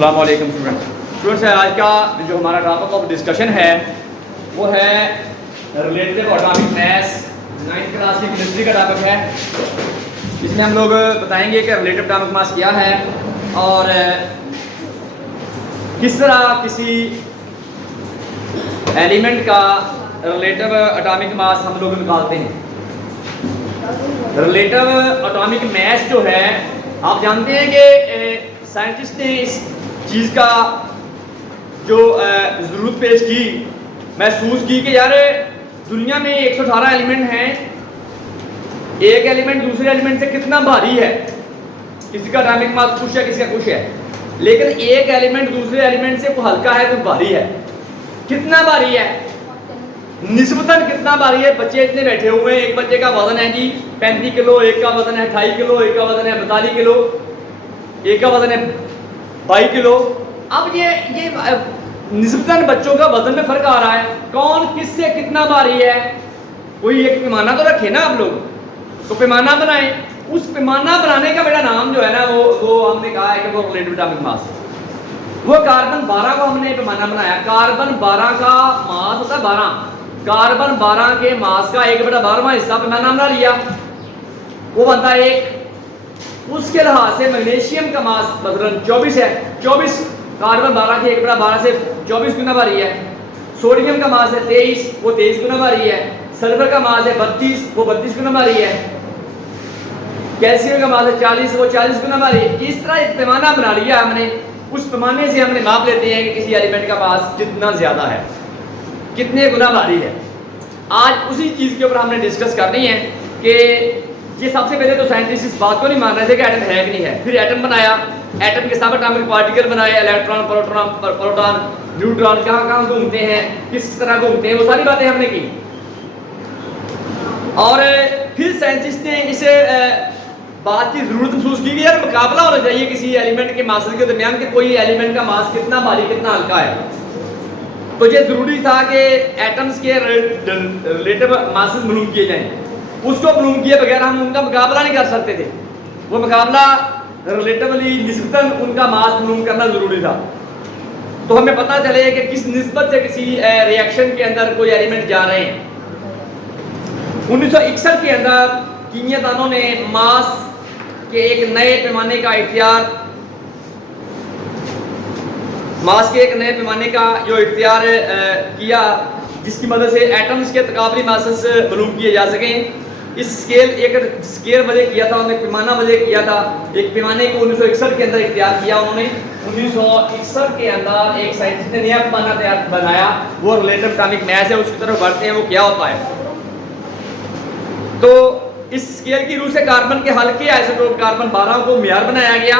अस्सलाम वालेकुम स्टूडेंट्स, आज का जो हमारा टॉपिक ऑफ डिस्कशन है वो है relative atomic mass. 9th class की केमिस्ट्री का टॉपिक है। इसमें हम लोग बताएंगे कि रिलेटिव एटॉमिक मास क्या है और किस तरह किसी एलिमेंट का रिलेटिव एटॉमिक मास हम लोग निकालते हैं। रिलेटिव एटॉमिक मास जो है, आप जानते हैं कि साइंटिस्ट ने इस चीज़ का जो ज़रूरत पेश की, महसूस की कि यार दुनिया में 118 एलिमेंट हैं, एक एलिमेंट दूसरे एलिमेंट से कितना भारी है। किसी का एटॉमिक मास कुछ है, किसी का कुछ है, लेकिन एक एलिमेंट दूसरे एलिमेंट से कोई हल्का है, कोई भारी है। कितना भारी है, निस्बतन कितना भारी है। बच्चे इतने बैठे हुए हैं, एक बच्चे का वजन है जी 35 किलो, एक का वजन है 28 किलो, एक का वजन है 42 किलो, एक का वजन है 22 किलो। अब ये निस्बतन बच्चों का वजन में फर्क आ रहा है, कौन किससे कितना भारी है। कोई एक पैमाना तो रखे ना, आप लोग तो पैमाना बनाए। उस पैमाना बनाने का मेरा नाम जो है ना, वो हमने कहा है कि वो रिलेटिव एटॉमिक मास है। वो कार्बन 12 को हमने पैमाना बनाया। कार्बन 12 का मास होता है 12। कार्बन 12 के मास का 1/12वां हिस्सा पैमाना बना लिया, वो बनता है 1। उसके लिहाज से मैग्नीशियम का मास मसलन 24 है। 24 कार्बन 12 के 1/12 से 24 गुना भारी है। सोडियम का मास है 23, वो 23 गुना भारी है। सल्फर का मास है 32, वो 32 गुना भारी है। कैल्शियम का मास है 40, वो 40 गुना भारी है। इस तरह एक पैमाना बना लिया हमने। उस पैमाने से हमने माप लेते हैं कि किसी एलिमेंट का मास कितना ज्यादा है, कितने गुना भारी है। आज उसी चीज के ऊपर हमने डिस्कस करनी है कि ये सबसे पहले तो साइंटिस्ट इस बात को नहीं मान रहे थे कि एटम है कि नहीं है। फिर एटम बनाया, एटम के सब एटॉमिक पार्टिकल बनाए, इलेक्ट्रॉन, प्रोटॉन, न्यूट्रॉन कहाँ कहाँ घूमते हैं, किस तरह घूमते हैं, वो सारी बातें हमने की। और फिर साइंटिस्ट ने इसे बात की जरूरत महसूस की कि यार मुकाबला होना चाहिए किसी एलिमेंट के मास के दरमियान कि कोई एलिमेंट का मास कितना भारी कितना हल्का है। तो ये जरूरी था कि एटम्स के रिलेटिव मासेस मालूम किए जाएं। उसको मालूम किए बगैर हम उनका मुकाबला नहीं कर सकते थे। वो मुकाबला रिलेटिवली निस्बतन उनका मास मालूम करना जरूरी था। तो हमें पता चले कि किस निस्बत से किसी रिएक्शन के अंदर कोई एलिमेंट जा रहे हैं। 1961 के अंदर कीमियादानों ने मास के एक नए पैमाने का इख्तियार, मास के एक नए पैमाने का जो इख्तियार किया, जिसकी मदद से एटम्स के तकाबली मासेस मालूम किए जा सकें। इस स्केल वजह किया था उन्होंने, पैमाना वजह किया था। एक पैमाने को 1961 के अंदर इख्तियार किया उन्होंने। 1961 के अंदर एक साइंटिस्ट ने नया पैमाना बनाया, वो रिलेटिव एटॉमिक मास है। उसकी तरफ बढ़ते हैं, वो क्या होता है। तो इस स्केल की रूह से कार्बन के हल्के आइसोटोप कार्बन 12 को मियार बनाया गया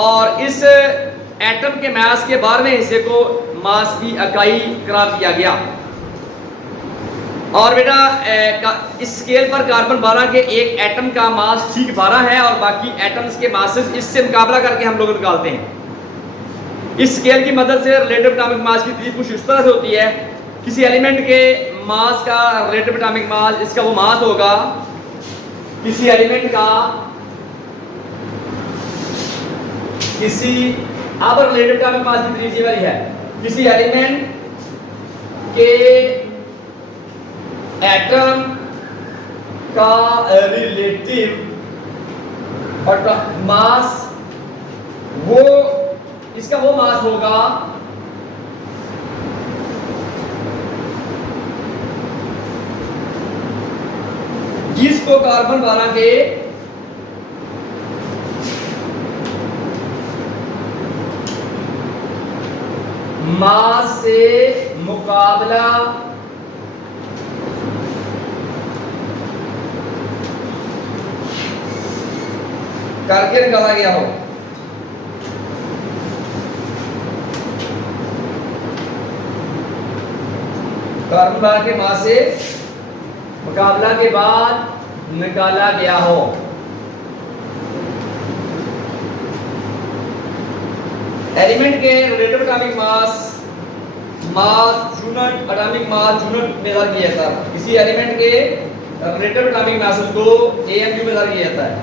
और इस एटम के मास के 12वें हिस्से को मास की इकाई करार दिया गया। और बेटा इस स्केल पर कार्बन 12 के एक एटम का मास ठीक 12 है और बाकी एटम्स के मासेस इससे मुकाबला करके हम लोग निकालते हैं। इस स्केल की मदद से रिलेटिव एटॉमिक मास की तरीफ कुछ इस तरह से होती है। किसी एलिमेंट के मास का रिलेटिव एटॉमिक मास, इसका वो मास होगा किसी एलिमेंट का, किसी अब रिलेटिव एटॉमिक मास की तरीफ ये वाली है, किसी एलिमेंट के एटम का रिलेटिव मास, वो इसका वो मास होगा जिसको कार्बन 12 के मास से मुकाबला करके निकाला गया हो। कार्बन 12 के मास से मुकाबला के बाद निकाला गया हो। एलिमेंट के relative atomic mass unit atomic mass unit में दर्ज किया जाता है। किसी एलिमेंट के रिलेटिव एटॉमिक मास को AMU में दर्ज किया जाता है।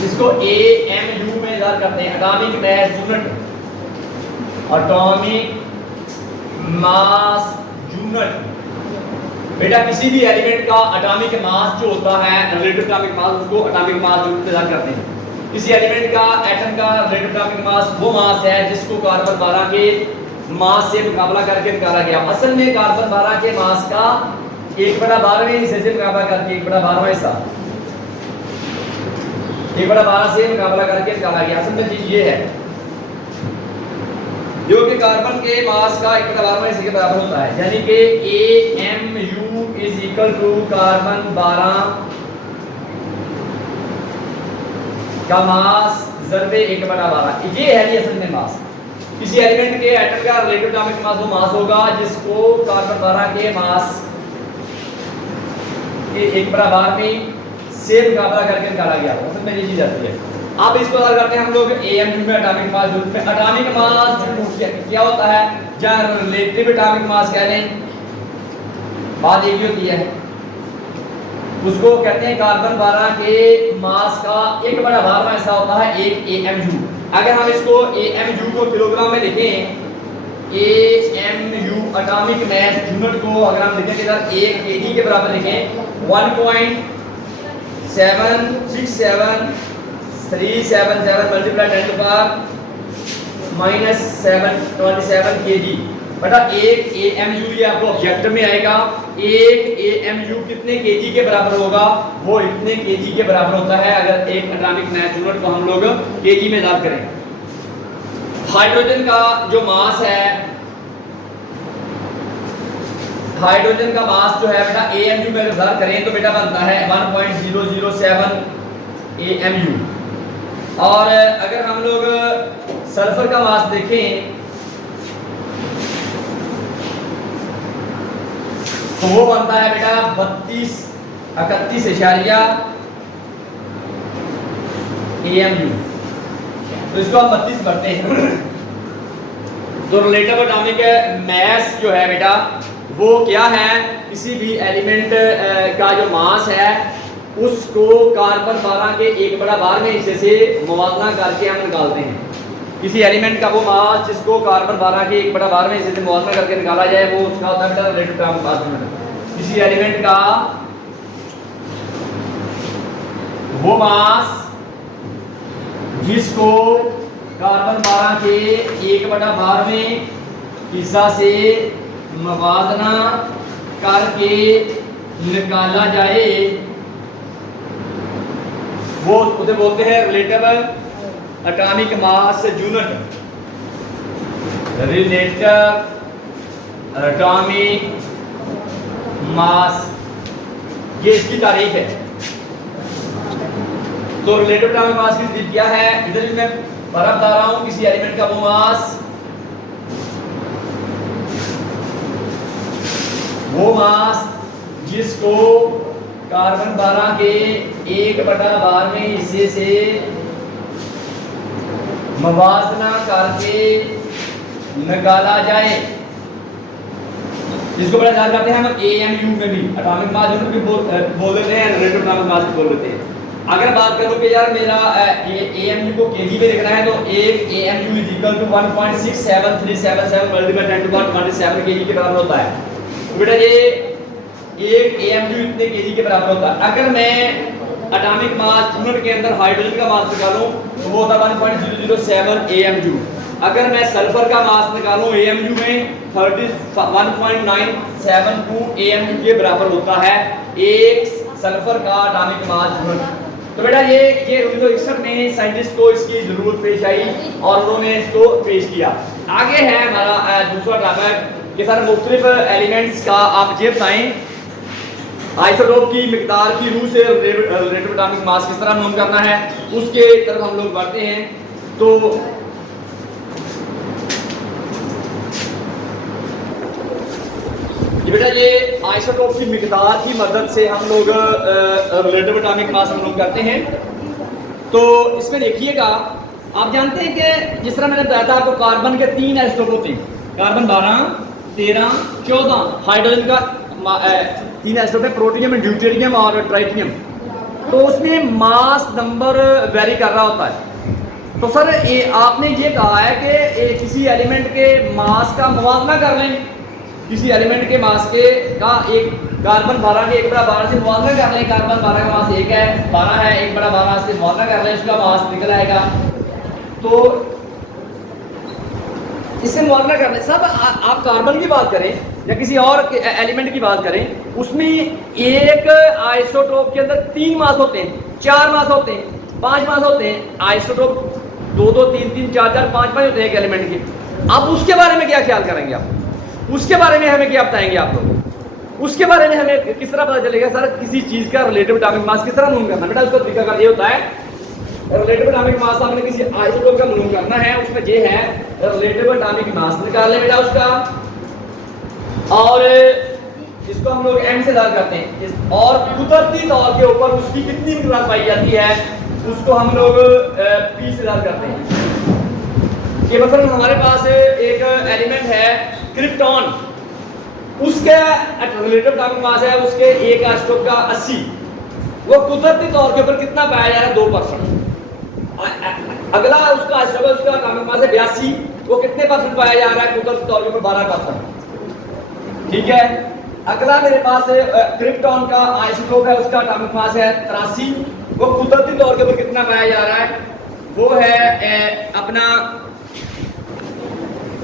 जिसको AMU में इजाफा करते हैं, atomic mass unit, atomic mass unit. बेटा किसी भी एलिमेंट का एटॉमिक मास जो होता है, रिलेटिव एटॉमिक मास, उसको एटॉमिक मास यूनिट में इजाफा करते हैं। किसी एलिमेंट का, एटम का रिलेटिव एटॉमिक मास वो मास है जिसको कार्बन 12 के मास से मुकाबला करके निकाला गया। असल में कार्बन 12 के मास का 1/12वें हिस्से से मुकाबला करके 1/12वां हिस्सा 1/12 से मुकाबला करके निकाला गया। असल में चीज ये है जो कि कार्बन के मास का 1/12वां हिस्से के बराबर होता है, यानी कि AMU is equal to carbon 12 का मास ज़रबे 1/12। ये है ये असल में मास। किसी एलिमेंट के एटम का रिलेटिव एटॉमिक मास वो मास होगा जिसको कार्बन 12 के मास के 1/12 में से मुकाबला करके निकाला गया। असल में ये चीज आती है। अब इसको हल करते हैं हम लोग AMU में, एटॉमिक मास यूनिट में। एटॉमिक मास क्या होता है, या रिलेटिव एटॉमिक मास कह लें, बात एक ही होती है। उसको कहते हैं कार्बन 12 के मास का 1/12वां हिस्सा होता है 1 AMU। अगर हम इसको AMU को किलोग्राम में लिखें, AMU एटॉमिक मास यूनिट को अगर हम लिखें इधर 1 kg के बराबर लिखें, 1.76737 मल्टीप्लाई 10 टू पावर -727 kg। बेटा 1 AMU ये आपको ऑब्जेक्टिव में आएगा। 1 AMU कितने केजी के बराबर होगा, वो इतने केजी के बराबर होता है अगर एक एटॉमिक मास यूनिट को हम लोग केजी में इजाफा करें। हाइड्रोजन का जो मास है, हाइड्रोजन का मास जो है बेटा AMU में इजाफा करें तो बेटा बनता है 1.007 AMU। और अगर हम लोग सल्फर का मास देखें तो वो बनता है बेटा 31.31 AMU। तो इसको हम 32 बढ़ते हैं। तो रिलेटिव एटॉमिक मास जो है बेटा वो क्या है, किसी भी एलिमेंट का जो मास है उसको कार्बन 12 के 1/12वें हिस्से से मुवाजना करके हम निकालते हैं। किसी एलिमेंट का वो मास जिसको कार्बन 12 के 1/12वें हिस्से से मुवाजना करके निकाला जाए वो उसका होता है बेटा रिलेटिव एटॉमिक मास यूनिट। किसी एलिमेंट का वो मास जिसको कार्बन 12 के 1/12वें हिस्सा से मुवाजना करके निकाला जाए वो उसे बोलते हैं relative atomic mass unit. Relative atomic mass, ये इसकी तारीफ है। तो रिलेटिव एटॉमिक मास की तारीफ क्या है, इधर मैं बता रहा हूं। किसी एलिमेंट का वो मास जिसको कार्बन 12 के 1/12वें हिस्से से मुवाजना करके निकाला जाए, जिसको बड़ा याद करते हैं हम AMU में भी, एटॉमिक मास यूनिट भी बोल देते हैं, रिलेटिव एटॉमिक मास भी बोल देते हैं। अगर बात करूं कि यार मेरा AMU को kg में लिखना है तो 1 AMU is equal to 1.67377 multiply 10 to power 27 kg के बराबर होता है। तो बेटा ये 1 AMU इतने kg के बराबर होता है। अगर मैं एटॉमिक मास यूनिट के अंदर हाइड्रोजन का मास निकालूं तो वो होता है 1.007 AMU। अगर मैं सल्फर का मास निकालूं AMU में 1.972 AMU के बराबर होता है एक सल्फर का एटॉमिक मास यूनिट। तो बेटा ये 1961 में साइंटिस्ट को इसकी जरूरत पेश आई और उन्होंने इसको पेश किया। आगे है हमारा दूसरा टॉपिक कि सर मुख्तलिफ एलिमेंट्स का आप ये बताएं आइसोटोप की मिकदार की रूह से रिलेटिव एटॉमिक मास किस तरह मालूम करना है, उसके तरफ हम लोग बढ़ते हैं। तो बेटा ये आइसोटोप की मिकदार की मदद से हम लोग रिलेटिव एटॉमिक मास हम लोग करते हैं। तो इसमें देखिएगा, आप जानते हैं कि जिस तरह मैंने बताया था आपको कार्बन के 3 आइसोटोप होते हैं, कार्बन 12, 13, 14। हाइड्रोजन का 3 आइसोटोप है, प्रोटियम, ड्यूटेरियम और ट्राइटियम। तो उसमें मास नंबर वेरी कर रहा होता है। तो सर ये आपने ये कहा है कि किसी एलिमेंट के मास का मुवाजना कर लें, किसी एलिमेंट के मास के का एक कार्बन 12 के 1 बड़ा 12 से मुवाजना कर लें। कार्बन 12 का मास 1 है, 12 है, 1 बड़ा 12 से मुवाजना कर लें, उसका मास निकल आएगा। तो इससे मुआवजा कर लें। सब आप कार्बन की बात करें या किसी और एलिमेंट की बात करें, उसमें एक आइसोटोप के अंदर 3 मास होते हैं, 4 मास होते हैं, 5 मास होते हैं। आइसोटोप 2 2 3 3 4 4 5 5 होते हैं एक एलिमेंट के। अब उसके बारे में क्या ख्याल करेंगे आप? उसके बारे में हमें क्या बताएंगे आप लोग? उसके बारे में हमें किस तरह पता चलेगा सर किसी चीज़ का रिलेटिव एटॉमिक मास किस तरह मालूम करना? बेटा उसका तरीका कार ये होता है, रिलेटिव एटॉमिक मास हमने किसी आइसोटोप का मालूम करना है, उसमें ये है रिलेटिव एटॉमिक मास निकालने बेटा उसका, और जिसको हम लोग m से दर्ज करते हैं, और कुदरती तौर के ऊपर उसकी कितनी मिकदार पाई जाती है उसको हम लोग p से दर्ज करते हैं। कि मतलब हमारे पास एक एलिमेंट है क्रिप्टॉन, उसके रिलेटिव एटॉमिक मास है उसके एक आइसोटोप का 80, वो कुदरती तौर के ऊपर कितना पाया जा रहा है? 2%। अगला उसका आइसोटोप उसका एटॉमिक मास है 82, वो कितने % पाया जा रहा है? कुदरती तौर के ऊपर 12%। ठीक है। अगला मेरे पास क्रिप्टॉन का आइसोटोप है, उसका एटॉमिक मास है 83, वो कुदरती तौर के ऊपर कितना पाया जा रहा है? वो है अपना,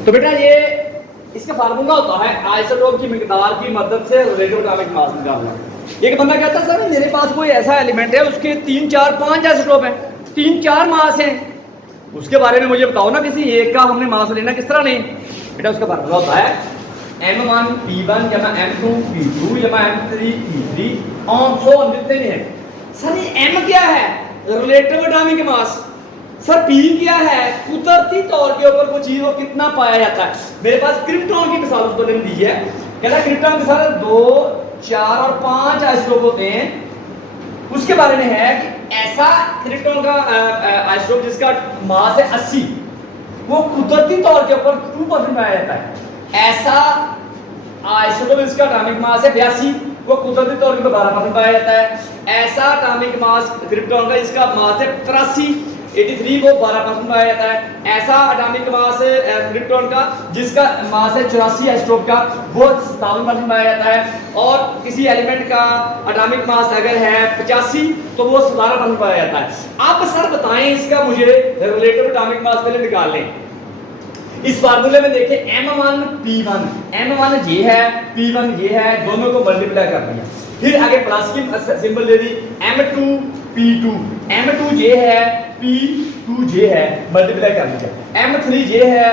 तो बेटा ये इसका फार्मूला होता है आइसोटोप की मिकदार की मदद से रिलेटिव एटॉमिक मास निकालना। एक बंदा कहता है सर मेरे पास कोई ऐसा एलिमेंट है उसके 3 4 5 आइसोटोप है, 3 4 मास हैं, उसके बारे में मुझे बताओ ना, किसी एक का हमने मास लेना किस तरह लें? बेटा उसका फार्मूला होता है m1 p1 जमा m2 p2 जमा m3 p3 और सो ऑन जितने भी हैं। सर ये m क्या है? Relative atomic mass. Sir p क्या है? कुदरती तौर के ऊपर कोई चीज वो कितना पाया जाता है। मेरे पास क्रिप्टॉन की मिसाल उसको दी है, कहता है क्रिप्टॉन के साथ 2 4 और 5 आइसोटोप होते हैं। उसके बारे में है कि ऐसा क्रिप्टॉन का आइसोटोप जिसका मास है 80, वो कुदरती तौर के ऊपर 2% पाया जाता है। ऐसा आइसोटोप जिसका एटॉमिक मास है 82, वो कुदरती तौर के ऊपर 12% पाया जाता है। ऐसा एटॉमिक मास क्रिप्टॉन का जिसका मास है 83 को 12% पाया जाता है। ऐसा एटॉमिक मास क्रिप्टॉन का जिसका मास है 84 आइसोटोप का, वो 57% पाया जाता है। और किसी एलिमेंट का एटॉमिक मास अगर है 85 तो वो 17% पाया जाता है। आप सर बताएं इसका मुझे रिलेटिव एटॉमिक मास पहले निकाल लें। इस फार्मूले में देखें m1 p1, m1 ये है, p1 ये है, दोनों को मल्टीप्लाई कर दिया, फिर आगे प्लस की सिंबल दे दी, m2 p2, m2 ये है, p2 ये है, मल्टीप्लाई कर दिया, m3 ये है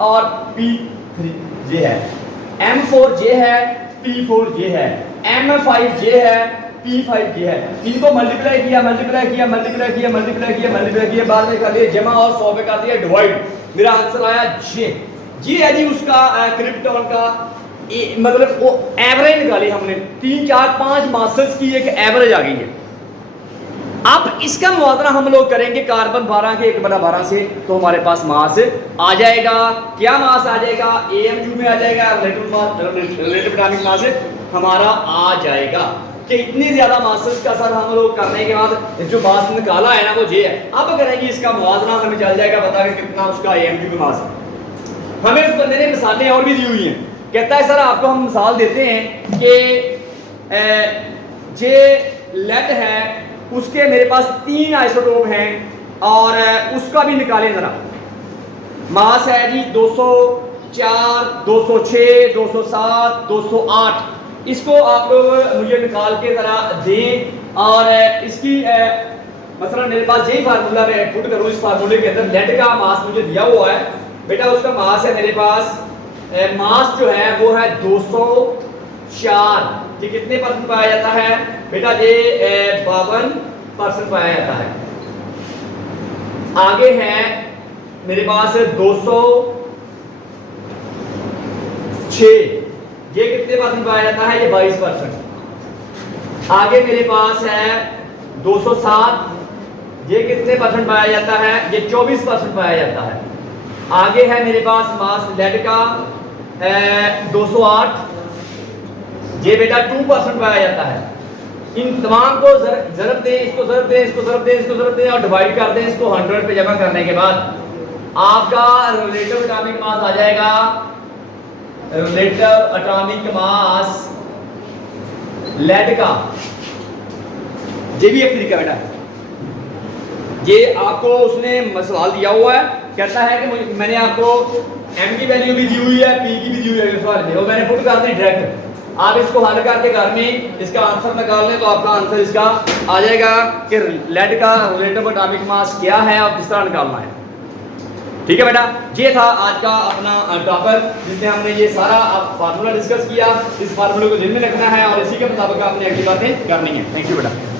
और p3 ये है, m4 ये है, p4 ये है, m5 ये है, p5 ये है। इनको मल्टीप्लाई किया, बाद में कर दिया जमा और 100 पे कर दिया डिवाइड, मेरा आंसर आया ये है जी उसका क्रिप्टॉन का मतलब वो एवरेज निकाली हमने, 3 4 5 मासेस की एक एवरेज आ गई है। अब इसका मुआवजा हम लोग करेंगे कार्बन 12 के 1 बटा 12 से, तो हमारे पास मास आ जाएगा। क्या मास आ जाएगा? AMU में आ जाएगा, रिलेटिव एटॉमिक मास हमारा आ जाएगा कि इतनी ज्यादा मासेस का सर हम लोग करने के बाद जो मास निकाला है ना वो ये है। अब करेंगे इसका मुआवजा, हमें चल जाएगा पता कि कितना उसका AMU में मास है। हमें उस बंदे ने मिसालें और भी दी हुई हैं, कहता है सर आपको हम मिसाल देते हैं कि जे लेड है उसके मेरे पास 3 आइसोटोप हैं और उसका भी निकालें जरा। मास है जी 204, 206, 207, 208। इसको आप लोग मुझे निकाल के जरा दें और इसकी मसलन मेरे पास यही फार्मूला मैं पुट करूँ, इस फार्मूले के अंदर लेड का मास मुझे दिया हुआ है बेटा, उसका मास है मेरे पास मास जो है वो है 204। ये कितने % पाया जाता है बेटा? ये 52% पाया जाता है। आगे है मेरे पास 206, ये कितने % पाया जाता है? ये 22%। आगे मेरे पास है 207, ये कितने % पाया जाता है? ये 24% पाया जाता है। आगे है मेरे पास मास लेड का 208, ये बेटा 2% पाया जाता है। इन तमाम को ज़रब दें, इसको ज़रब दें, इसको ज़रब दें, इसको ज़रब दें और डिवाइड कर दें इसको 100 पे जमा करने के बाद आपका रिलेटिव एटॉमिक मास आ जाएगा। रिलेटिव एटॉमिक मास लेड का, ये भी एक तरीका बेटा, ये आपको उसने सवाल दिया हुआ है, कहता है कि मैंने आपको m की वैल्यू भी दी हुई है, p की भी दी हुई है सवाल में, और मैंने पुट कर दी डायरेक्ट। आप इसको हल करके घर में इसका आंसर निकाल लें तो आपका आंसर इसका आ जाएगा कि लेड का रिलेटिव एटॉमिक मास क्या है और किस तरह निकालना है। ठीक है बेटा, ये था आज का अपना टॉपिक जिसमें हमने ये सारा फार्मूला डिस्कस किया। इस फार्मूले को ध्यान में रखना है और इसी के मुताबिक आपने अगली बातें करनी है। थैंक यू बेटा।